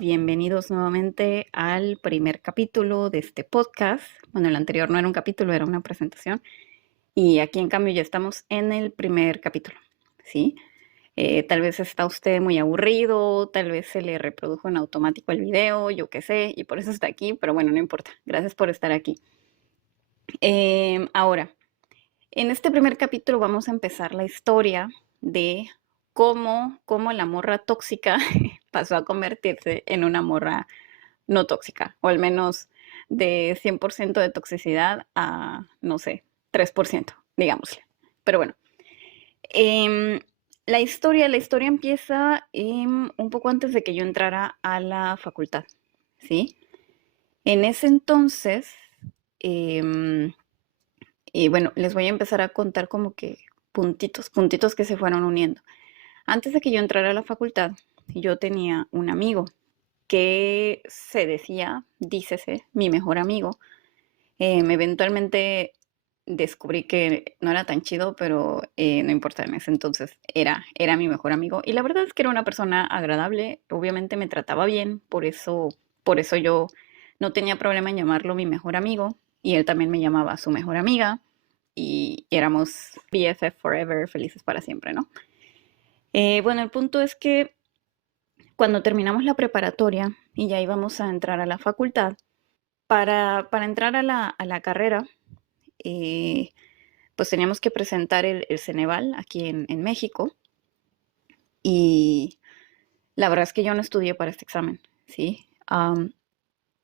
bienvenidos nuevamente al primer capítulo de este podcast. Bueno, el anterior no era un capítulo, era una presentación. Y aquí en cambio ya estamos en el primer capítulo, ¿sí? Tal vez está usted muy aburrido, tal vez se le reprodujo en automático el video, yo qué sé, y por eso está aquí, pero bueno, no importa. Gracias por estar aquí. Ahora, en este primer capítulo vamos a empezar la historia de cómo la morra tóxica pasó a convertirse en una morra no tóxica, o al menos de 100% de toxicidad a, no sé, 3%, digámosle. Pero bueno, em, la historia empieza un poco antes de que yo entrara a la facultad, ¿sí? En ese entonces, em, y bueno, les voy a empezar a contar como que puntitos que se fueron uniendo. Antes de que yo entrara a la facultad, yo tenía un amigo que se decía, dícese, mi mejor amigo. Eventualmente descubrí que no era tan chido, pero no importa, en ese entonces era mi mejor amigo. Y la verdad es que era una persona agradable, obviamente me trataba bien, por eso yo no tenía problema en llamarlo mi mejor amigo, y él también me llamaba su mejor amiga, y éramos BFF forever, felices para siempre, ¿no? Bueno, el punto es que cuando terminamos la preparatoria y ya íbamos a entrar a la facultad, para entrar a la carrera, eh, pues teníamos que presentar el Ceneval aquí en México, y la verdad es que yo no estudié para este examen, ¿sí?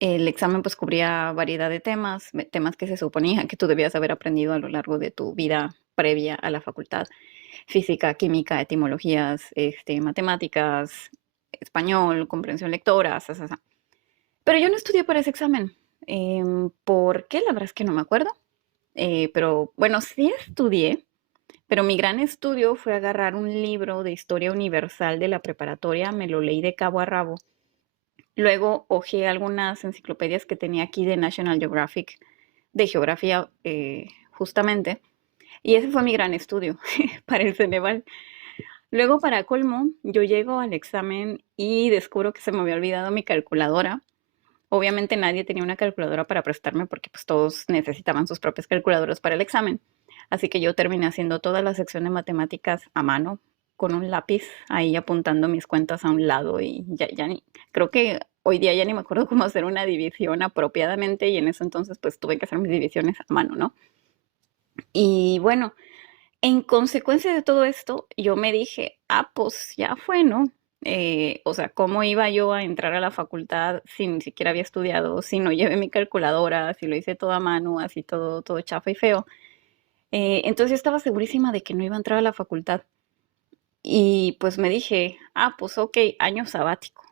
El examen pues cubría variedad de temas que se suponía que tú debías haber aprendido a lo largo de tu vida previa a la facultad: física, química, etimologías, matemáticas, español, comprensión lectora, sa. Pero yo no estudié para ese examen. ¿Por qué? La verdad es que no me acuerdo. Pero bueno, sí estudié, pero mi gran estudio fue agarrar un libro de historia universal de la preparatoria, me lo leí de cabo a rabo. Luego hojeé algunas enciclopedias que tenía aquí de National Geographic, de geografía, justamente, y ese fue mi gran estudio para el Ceneval. Luego, para colmo, yo llego al examen y descubro que se me había olvidado mi calculadora. Obviamente nadie tenía una calculadora para prestarme porque pues todos necesitaban sus propias calculadoras para el examen. Así que yo terminé haciendo toda la sección de matemáticas a mano con un lápiz, ahí apuntando mis cuentas a un lado, y ya ni, creo que hoy día ya ni me acuerdo cómo hacer una división apropiadamente, y en ese entonces pues tuve que hacer mis divisiones a mano, ¿no? Y bueno, en consecuencia de todo esto, yo me dije, pues ya fue, ¿no? O sea, ¿cómo iba yo a entrar a la facultad si ni siquiera había estudiado, si no llevé mi calculadora, si lo hice todo a mano, así todo chafa y feo? Entonces yo estaba segurísima de que no iba a entrar a la facultad. Y pues me dije, pues ok, año sabático.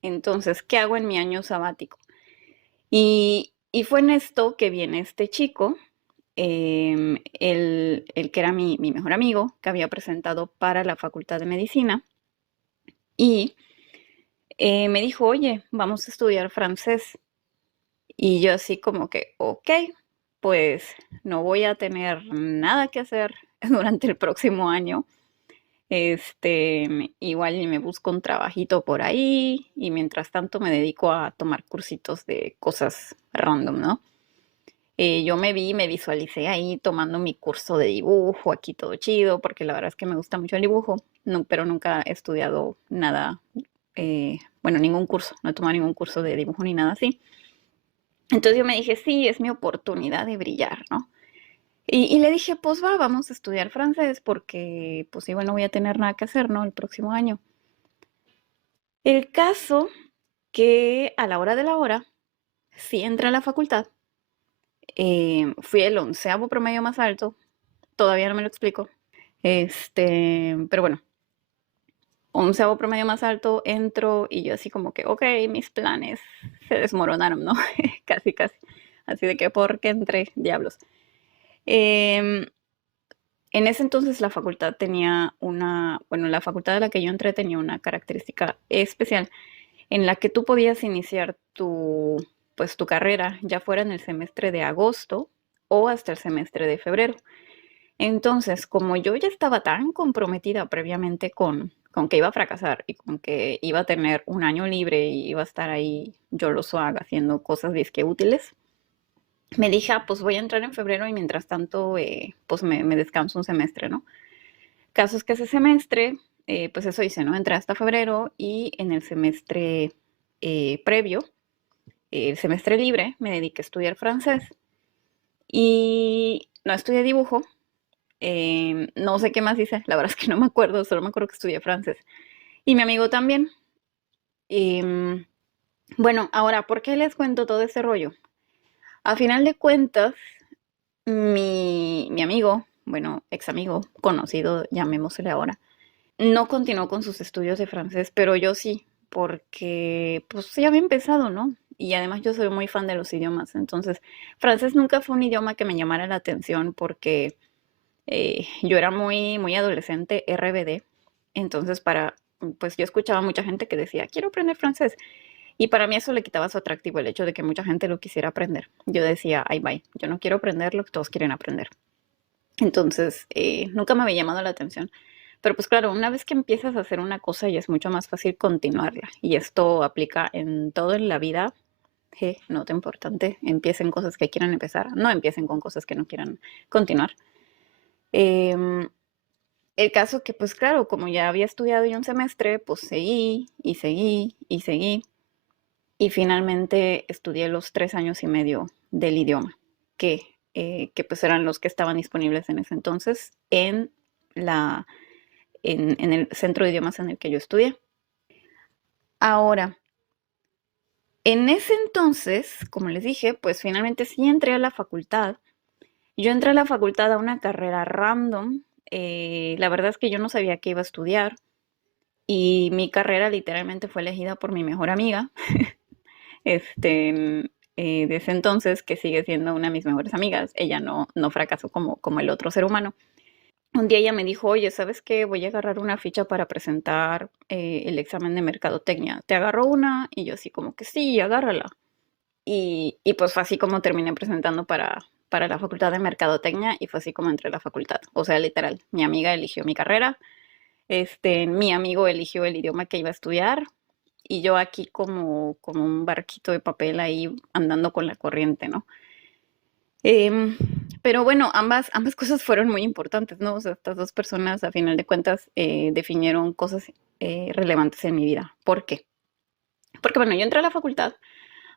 Entonces, ¿qué hago en mi año sabático? Y fue en esto que viene este chico, el que era mi mejor amigo, que había presentado para la Facultad de Medicina, y me dijo, oye, vamos a estudiar francés. Y yo así como que, ok, pues no voy a tener nada que hacer durante el próximo año. Igual y me busco un trabajito por ahí, y mientras tanto me dedico a tomar cursitos de cosas random, ¿no? Yo me visualicé ahí tomando mi curso de dibujo, aquí todo chido, porque la verdad es que me gusta mucho el dibujo, no, pero nunca he estudiado nada, bueno, ningún curso, no he tomado ningún curso de dibujo ni nada así. Entonces yo me dije, sí, es mi oportunidad de brillar, ¿no? Y le dije, pues vamos a estudiar francés porque pues igual no voy a tener nada que hacer, ¿no? El próximo año. El caso que a la hora de la hora, sí entré a la facultad, fui el 11º promedio más alto, todavía no me lo explico. Pero bueno, 11º promedio más alto, entro y yo así como que, ok, mis planes se desmoronaron, ¿no? Casi, casi. Así de que, ¿por qué entré? Diablos. Em, en ese entonces la facultad tenía bueno, la facultad a la que yo entré tenía una característica especial en la que tú podías iniciar pues tu carrera, ya fuera en el semestre de agosto o hasta el semestre de febrero. Entonces, como yo ya estaba tan comprometida previamente con que iba a fracasar y con que iba a tener un año libre y iba a estar ahí yo lo swag haciendo cosas disque útiles, me dije, ah, pues voy a entrar en febrero y mientras tanto, pues me descanso un semestre, ¿no? Caso es que ese semestre, pues eso hice, ¿no? Entré hasta febrero y en el semestre previo, el semestre libre, me dediqué a estudiar francés y no estudié dibujo. No sé qué más hice, la verdad es que no me acuerdo, solo me acuerdo que estudié francés. Y mi amigo también. Em, bueno, ahora, ¿por qué les cuento todo ese rollo? A final de cuentas, mi amigo, bueno, ex amigo, conocido, llamémosle ahora, no continuó con sus estudios de francés, pero yo sí, porque pues ya había empezado, ¿no? Y además yo soy muy fan de los idiomas, entonces francés nunca fue un idioma que me llamara la atención porque yo era muy adolescente, RBD, entonces pues yo escuchaba mucha gente que decía, quiero aprender francés, y para mí eso le quitaba su atractivo, el hecho de que mucha gente lo quisiera aprender. Yo decía, ay, bye, yo no quiero aprender lo que todos quieren aprender. Entonces, nunca me había llamado la atención. Pero pues claro, una vez que empiezas a hacer una cosa ya es mucho más fácil continuarla. Y esto aplica en todo en la vida. Nota importante, empiecen cosas que quieran empezar, no empiecen con cosas que no quieran continuar. Em, el caso que pues claro, como ya había estudiado ya un semestre, pues seguí y seguí y seguí. Y finalmente estudié los 3 años y medio del idioma, que pues eran los que estaban disponibles en ese entonces la, en el centro de idiomas en el que yo estudié. Ahora, en ese entonces, como les dije, pues finalmente sí entré a la facultad. Yo entré a la facultad a una carrera random. La verdad es que yo no sabía qué iba a estudiar y mi carrera literalmente fue elegida por mi mejor amiga. De ese entonces, que sigue siendo una de mis mejores amigas. Ella no fracasó como el otro ser humano. Un día ella me dijo, oye, ¿sabes qué? Voy a agarrar una ficha para presentar el examen de mercadotecnia. ¿Te agarro una? Y yo así como que sí, agárrala. Y pues fue así como terminé presentando para la facultad de mercadotecnia y fue así como entré a la facultad. O sea, literal, mi amiga eligió mi carrera, mi amigo eligió el idioma que iba a estudiar y yo aquí como un barquito de papel ahí andando con la corriente, ¿no? Em, pero bueno, ambas cosas fueron muy importantes, ¿no? O sea, estas dos personas, a final de cuentas, definieron cosas relevantes en mi vida. ¿Por qué? Porque bueno, yo entré a la facultad,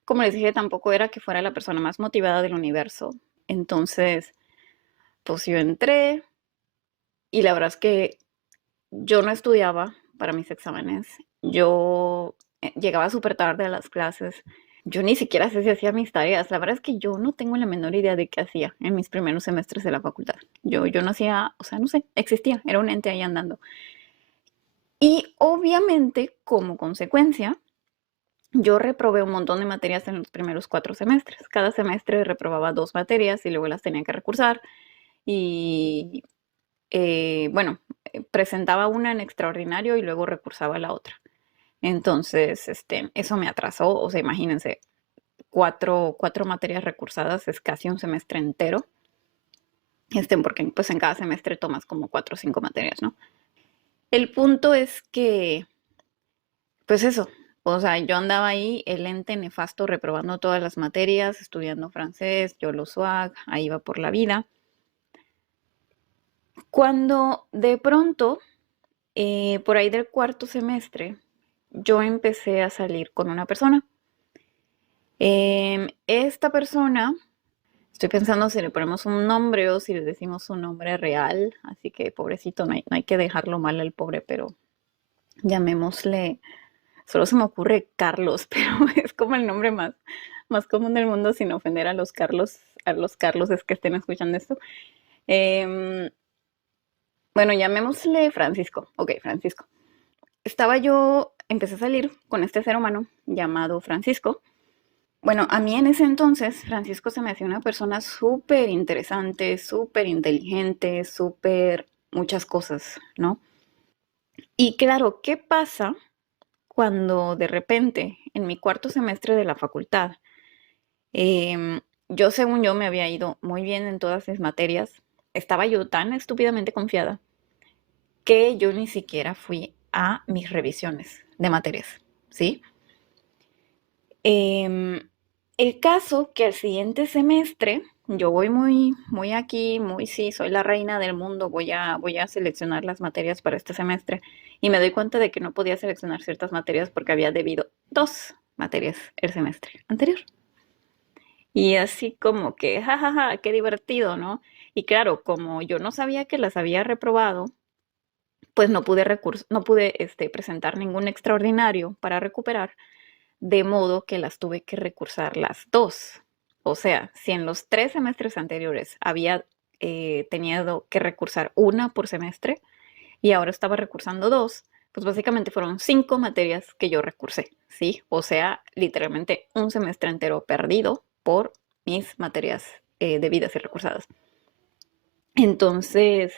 como les dije, tampoco era que fuera la persona más motivada del universo. Entonces, pues yo entré y la verdad es que yo no estudiaba para mis exámenes. Yo llegaba súper tarde a las clases. Yo ni siquiera sé si hacía mis tareas. La verdad es que yo no tengo la menor idea de qué hacía en mis primeros semestres de la facultad. Yo no hacía, o sea, no sé, existía, era un ente ahí andando. Y obviamente, como consecuencia, yo reprobé un montón de materias en los primeros 4 semestres. Cada semestre reprobaba 2 materias y luego las tenía que recursar. Y bueno, presentaba una en extraordinario y luego recursaba la otra. Entonces, eso me atrasó. O sea, imagínense, cuatro materias recursadas es casi un semestre entero. Porque pues en cada semestre tomas como 4 o 5 materias, ¿no? El punto es que, pues eso, o sea, yo andaba ahí, el ente nefasto, reprobando todas las materias, estudiando francés, yo lo swag, ahí iba por la vida. Cuando de pronto, por ahí del cuarto semestre, yo empecé a salir con una persona. Esta persona, estoy pensando si le ponemos un nombre o si le decimos un nombre real, así que pobrecito, no hay que dejarlo mal al pobre, pero llamémosle, solo se me ocurre Carlos, pero es como el nombre más común del mundo sin ofender a los Carlos es que estén escuchando esto. Em, bueno, llamémosle Francisco. Ok, Francisco. Empecé a salir con este ser humano llamado Francisco. Bueno, a mí en ese entonces Francisco se me hacía una persona súper interesante, súper inteligente, súper muchas cosas, ¿no? Y claro, ¿qué pasa cuando de repente en mi cuarto semestre de la facultad, yo según yo me había ido muy bien en todas mis materias, estaba yo tan estúpidamente confiada que yo ni siquiera fui a mis revisiones de materias, ¿sí? Em, el caso que al siguiente semestre yo voy muy aquí, muy sí, soy la reina del mundo, voy a seleccionar las materias para este semestre y me doy cuenta de que no podía seleccionar ciertas materias porque había debido 2 materias el semestre anterior. Y así como que, jajaja, qué divertido, ¿no? Y claro, como yo no sabía que las había reprobado, pues no pude presentar ningún extraordinario para recuperar, de modo que las tuve que recursar las dos. O sea, si en los 3 semestres anteriores había tenido que recursar una por semestre y ahora estaba recursando dos, pues básicamente fueron 5 materias que yo recursé, ¿sí? O sea, literalmente un semestre entero perdido por mis materias debidas y recursadas. Entonces,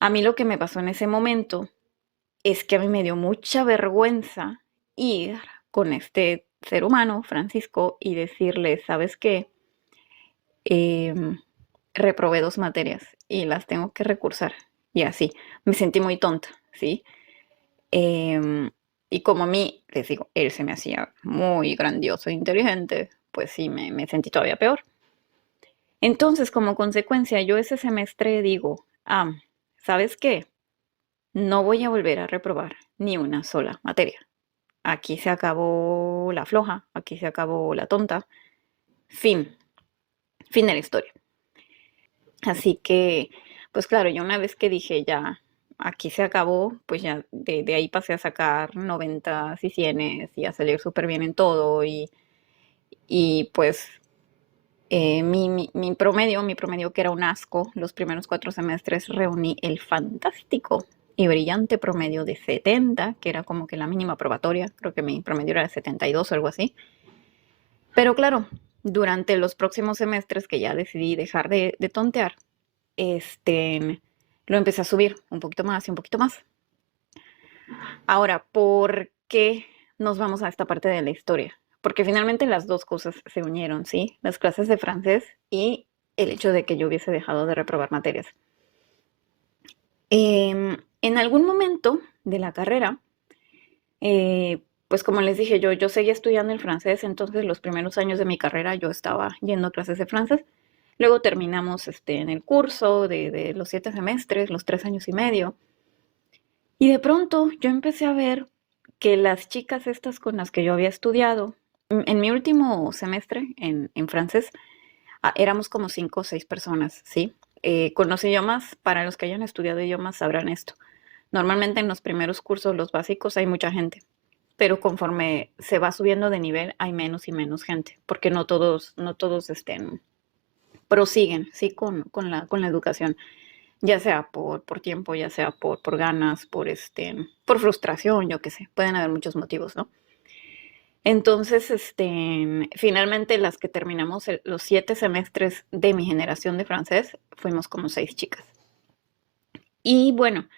a mí lo que me pasó en ese momento es que a mí me dio mucha vergüenza ir con este ser humano, Francisco, y decirle, ¿sabes qué? Em, Reprobé 2 materias y las tengo que recursar. Y así, me sentí muy tonta, ¿sí? Em, y como a mí, les digo, él se me hacía muy grandioso e inteligente, pues sí, me sentí todavía peor. Entonces, como consecuencia, yo ese semestre digo, ¿sabes qué? No voy a volver a reprobar ni una sola materia. Aquí se acabó la floja, aquí se acabó la tonta. Fin, fin de la historia. Así que, pues claro, yo una vez que dije ya, aquí se acabó, pues ya de ahí pasé a sacar 90 y 100 y a salir súper bien en todo. Y pues mi promedio que era un asco, los primeros 4 semestres reuní el fantástico y brillante promedio de 70, que era como que la mínima probatoria, creo que mi promedio era de 72 o algo así. Pero claro, durante los próximos semestres que ya decidí dejar de tontear, lo empecé a subir un poquito más y un poquito más. Ahora, ¿por qué nos vamos a esta parte de la historia? Porque finalmente las dos cosas se unieron, ¿sí? Las clases de francés y el hecho de que yo hubiese dejado de reprobar materias. En algún momento de la carrera, pues como les dije, yo seguía estudiando el francés, entonces los primeros años de mi carrera yo estaba yendo a clases de francés. Luego terminamos en el curso de los 7 semestres, los 3 años y medio. Y de pronto yo empecé a ver que las chicas estas con las que yo había estudiado, en mi último semestre en francés, éramos como 5 o 6 personas, ¿sí? Con los idiomas, para los que hayan estudiado idiomas sabrán esto. Normalmente en los primeros cursos, los básicos, hay mucha gente, pero conforme se va subiendo de nivel hay menos y menos gente, porque no todos prosiguen, ¿sí? Con la educación, ya sea por tiempo, ya sea por ganas, por frustración, yo qué sé, pueden haber muchos motivos, ¿no? Entonces, finalmente las que terminamos los 7 semestres de mi generación de francés, fuimos como 6 chicas. Y bueno,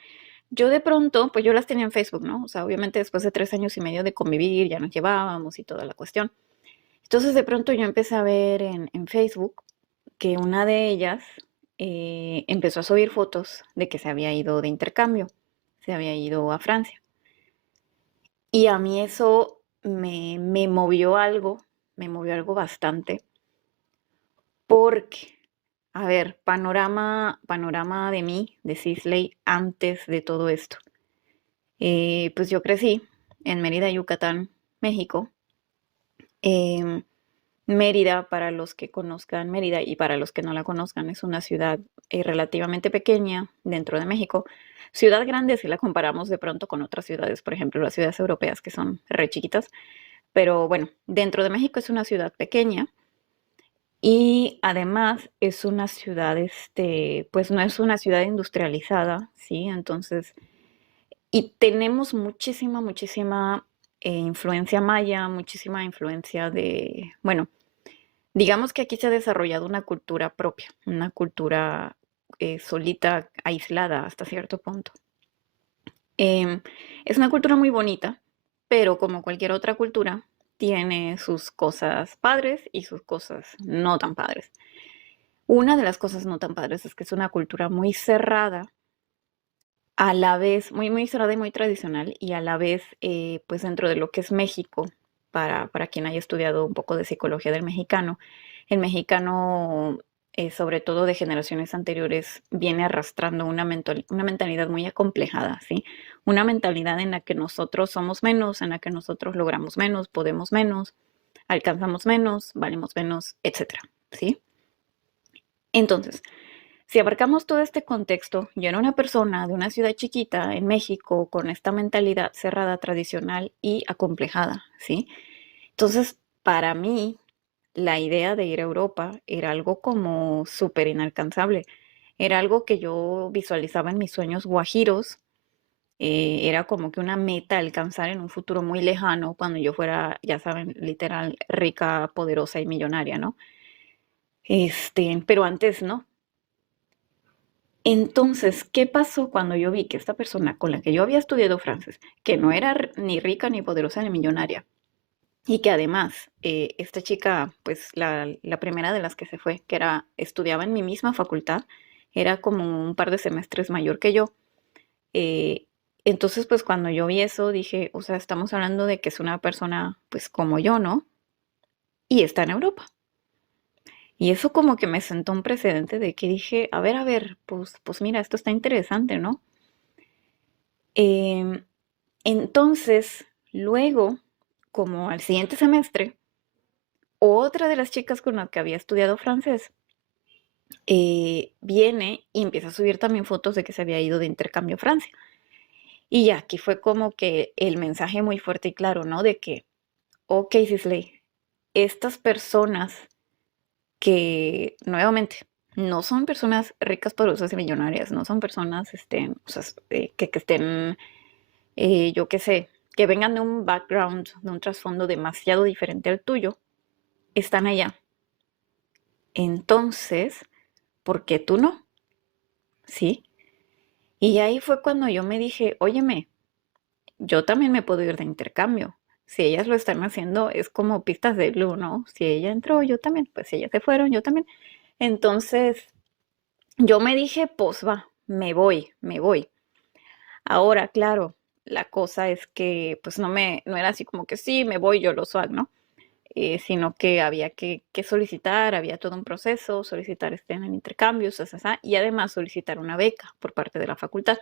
yo de pronto, pues yo las tenía en Facebook, ¿no? O sea, obviamente después de 3 años y medio de convivir, ya nos llevábamos y toda la cuestión. Entonces de pronto yo empecé a ver en Facebook que una de ellas empezó a subir fotos de que se había ido de intercambio, se había ido a Francia. Y a mí eso me movió algo bastante, porque, a ver, panorama de mí, de Sisley, antes de todo esto. Pues yo crecí en Mérida, Yucatán, México. Em, Mérida, para los que conozcan Mérida y para los que no la conozcan, es una ciudad relativamente pequeña dentro de México. Ciudad grande si la comparamos de pronto con otras ciudades, por ejemplo, las ciudades europeas que son re chiquitas. Pero bueno, dentro de México es una ciudad pequeña y además es una ciudad, pues no es una ciudad industrializada, ¿sí? Entonces, y tenemos muchísima influencia maya, muchísima influencia bueno, digamos que aquí se ha desarrollado una cultura propia, una cultura solita, aislada hasta cierto punto. Em, es una cultura muy bonita, pero como cualquier otra cultura, tiene sus cosas padres y sus cosas no tan padres. Una de las cosas no tan padres es que es una cultura muy cerrada a la vez muy, muy cerrada y muy tradicional, y a la vez, pues, dentro de lo que es México, para quien haya estudiado un poco de psicología del mexicano, el mexicano, sobre todo de generaciones anteriores, viene arrastrando una mentalidad muy acomplejada, ¿sí? Una mentalidad en la que nosotros somos menos, en la que nosotros logramos menos, podemos menos, alcanzamos menos, valemos menos, etcétera, ¿sí? Entonces, si abarcamos todo este contexto, yo era una persona de una ciudad chiquita en México con esta mentalidad cerrada, tradicional y acomplejada, ¿sí? Entonces, para mí, la idea de ir a Europa era algo como súper inalcanzable. Era algo que yo visualizaba en mis sueños guajiros. Era como que una meta a alcanzar en un futuro muy lejano cuando yo fuera, ya saben, literal, rica, poderosa y millonaria, ¿no? Pero antes no. Entonces, ¿qué pasó cuando yo vi que esta persona con la que yo había estudiado francés, que no era ni rica, ni poderosa, ni millonaria, y que además esta chica, pues la primera de las que se fue, que estudiaba en mi misma facultad, era como un par de semestres mayor que yo. eh, entonces, pues cuando yo vi eso, dije, o sea, estamos hablando de que es una persona, pues como yo, ¿no? Y está en Europa. Y eso como que me sentó un precedente de que dije, a ver, pues mira, esto está interesante, ¿no? Em, entonces, luego, como al siguiente semestre, otra de las chicas con la que había estudiado francés viene y empieza a subir también fotos de que se había ido de intercambio a Francia. Y ya aquí fue como que el mensaje muy fuerte y claro, ¿no? De que, ok, Sisley, estas personas que nuevamente no son personas ricas, poderosas y millonarias, no son personas o sea, que estén yo qué sé, que vengan de un background, de un trasfondo demasiado diferente al tuyo, están allá. Entonces, ¿por qué tú no? ¿Sí? Y ahí fue cuando yo me dije, óyeme, yo también me puedo ir de intercambio. Si ellas lo están haciendo, es como pistas de Blue, ¿no? Si ella entró, yo también. Pues si ellas se fueron, yo también. Entonces, yo me dije, pues va, me voy, me voy. Ahora, claro, la cosa es que, pues no era así como que sí, me voy, yo lo swag, ¿no? Sino que había que solicitar, había todo un proceso, solicitar en intercambios, y además solicitar una beca por parte de la facultad.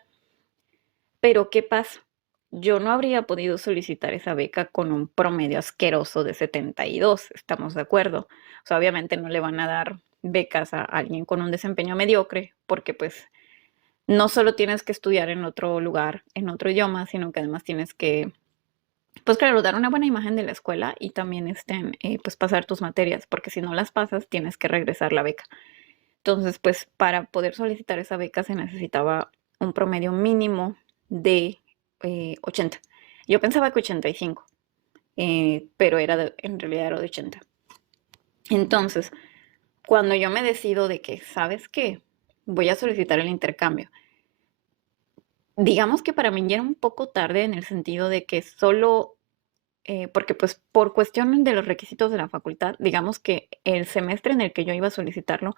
Pero ¿qué pasa? Yo no habría podido solicitar esa beca con un promedio asqueroso de 72, ¿estamos de acuerdo? O sea, obviamente no le van a dar becas a alguien con un desempeño mediocre, porque pues no solo tienes que estudiar en otro lugar, en otro idioma, sino que además tienes que pues claro, dar una buena imagen de la escuela y también pues pasar tus materias, porque si no las pasas tienes que regresar la beca. Entonces, pues para poder solicitar esa beca se necesitaba un promedio mínimo de 80. Yo pensaba que 85, pero en realidad era de 80. Entonces, cuando yo me decido de que, ¿sabes qué? Voy a solicitar el intercambio. Digamos que para mí ya era un poco tarde en el sentido de que solo porque pues por cuestión de los requisitos de la facultad, digamos que el semestre en el que yo iba a solicitarlo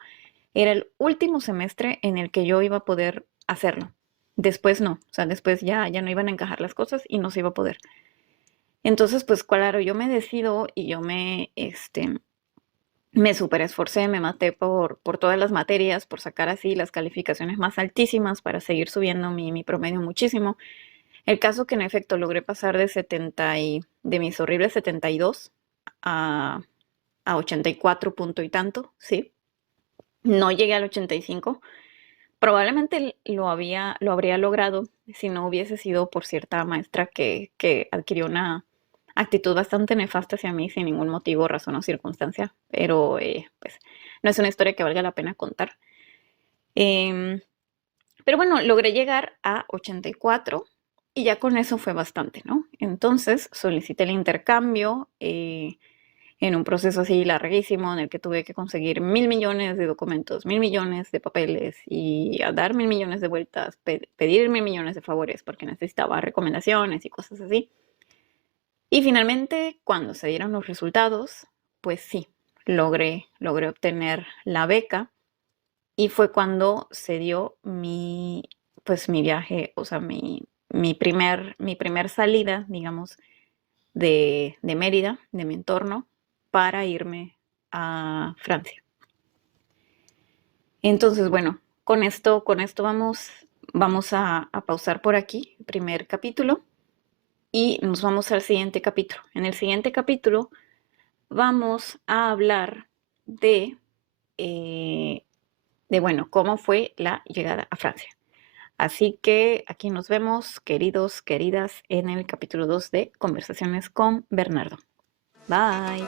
era el último semestre en el que yo iba a poder hacerlo. Después no, o sea, después ya no iban a encajar las cosas y no se iba a poder. Entonces, pues claro, yo me decido y me súper esforcé, me maté por todas las materias, por sacar así las calificaciones más altísimas para seguir subiendo mi promedio muchísimo. El caso que en efecto logré pasar de mis horribles 72 a, a 84 punto y tanto, sí. No llegué al 85. Probablemente lo habría logrado si no hubiese sido por cierta maestra que adquirió una actitud bastante nefasta hacia mí sin ningún motivo, razón o circunstancia. Pero pues no es una historia que valga la pena contar. Em, pero bueno, logré llegar a 84 y ya con eso fue bastante, ¿no? Entonces solicité el intercambio en un proceso así larguísimo en el que tuve que conseguir 1.000 millones de documentos, 1.000 millones de papeles y a dar 1.000 millones de vueltas, pedir 1.000 millones de favores porque necesitaba recomendaciones y cosas así. Y finalmente, cuando se dieron los resultados, pues sí, logré obtener la beca y fue cuando se dio mi pues mi viaje, o sea, mi primer salida, digamos, de Mérida, de mi entorno, para irme a Francia. Entonces, bueno, con esto vamos a pausar por aquí el primer capítulo y nos vamos al siguiente capítulo. En el siguiente capítulo vamos a hablar eh, bueno, cómo fue la llegada a Francia. Así que aquí nos vemos, queridos, queridas, en el capítulo 2 de Conversaciones con Bernardo. Bye.